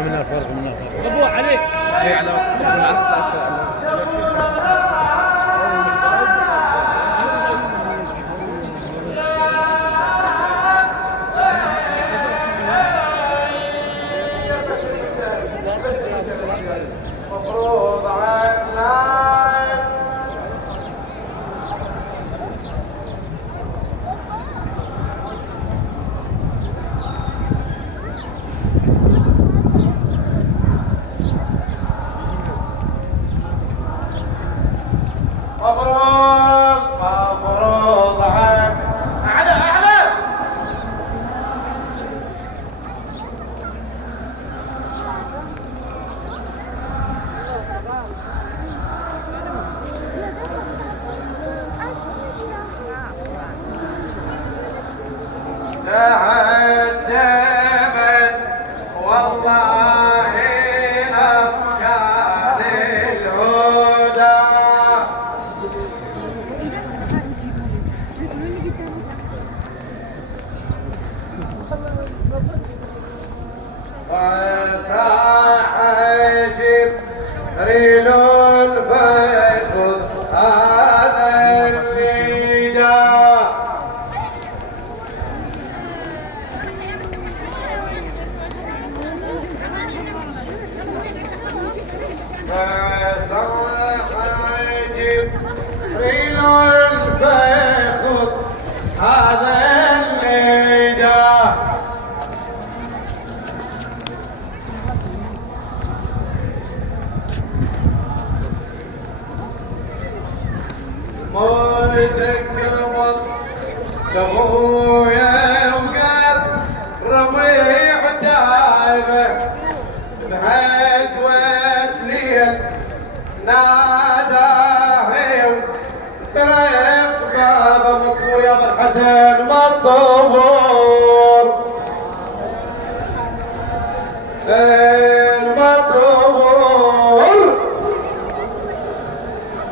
من فرق من فرق ابو عليك على مفروض عنا مفروض عنا أعلى أعلى تهدمت والله أفكار الهدى وصاح جبريل فيأخذ هذا النداء فصاح جبريل فيأخذ هذا النداء مولدك ابويا وقال ربيع تايبه بهدوة ليل ناداه وطريق بابا مطبور يا ابو الحسن مطبور المطبور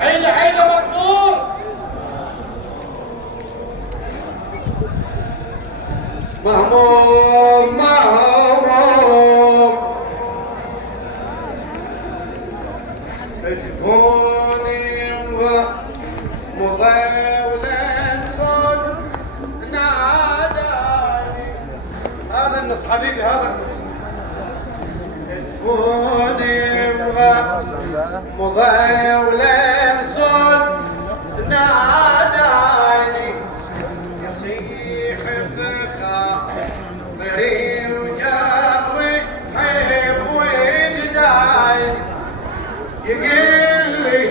عينه عينه مطبور مهموم مهموم اجفوني مضيولا صوت ناداني هذا النص حبيبي هذا النص اجفوني مضيولا صوت ناداني يصيح بخاطري وجري حب وجداي يقول لي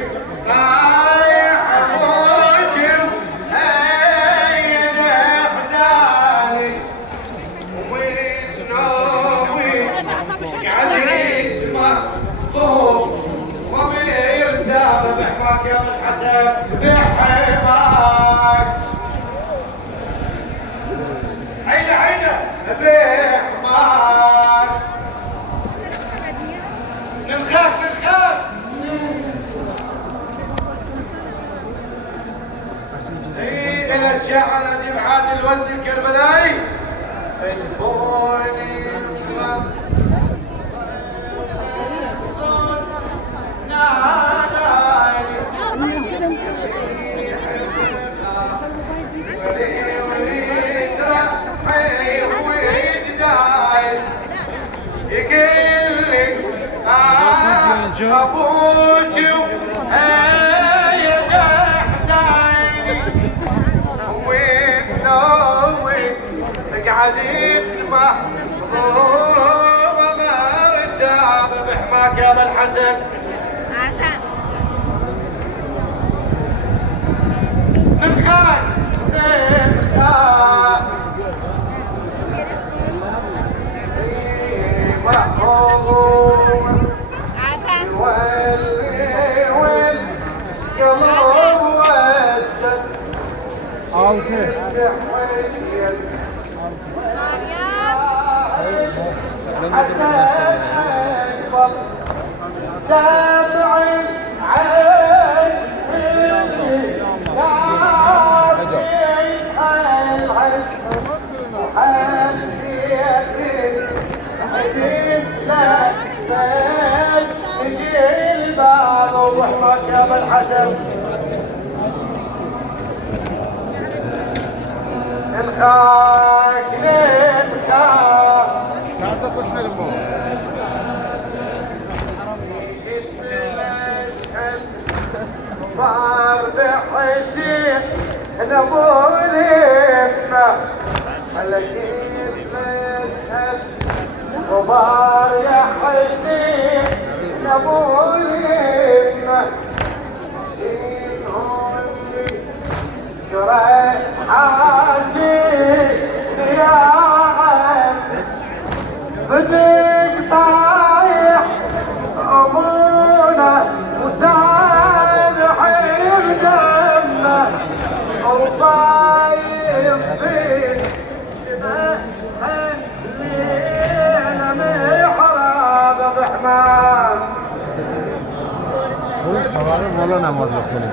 رايح ابوجي وهين احزاني ومن نومي قعدت مخطوب وما يرتاب بحماك يا ابو الحسن بحماك عينه عينه بحماك نخاف نخاف عيد الاشياء التي بعاد الوزن الكربلائي ادفوني ناداني يصيح ويترحي ويجداي يقول لي ابوجي وهيد احزاني وين نومي قعدت محظوظه مرداب بحماك يا ابو الحسن من خان من خان محظوظ لا الحسن الخاك للخاك شاطر وش نلمو صار بحسين نبولنا لقيت مشهد غبار يا حسين نبولنا شريت حاجي يا عم صدق طايح أبونا وسامح الجنة وطايح فيه لينا محراب بحمام সবারও বলো না মজা করে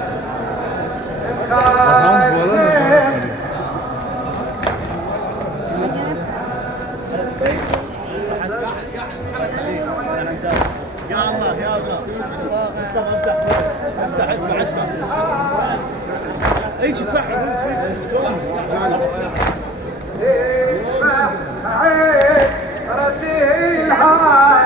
يا الله يا الله افتح ادفع ايش ادفع رسيل حاي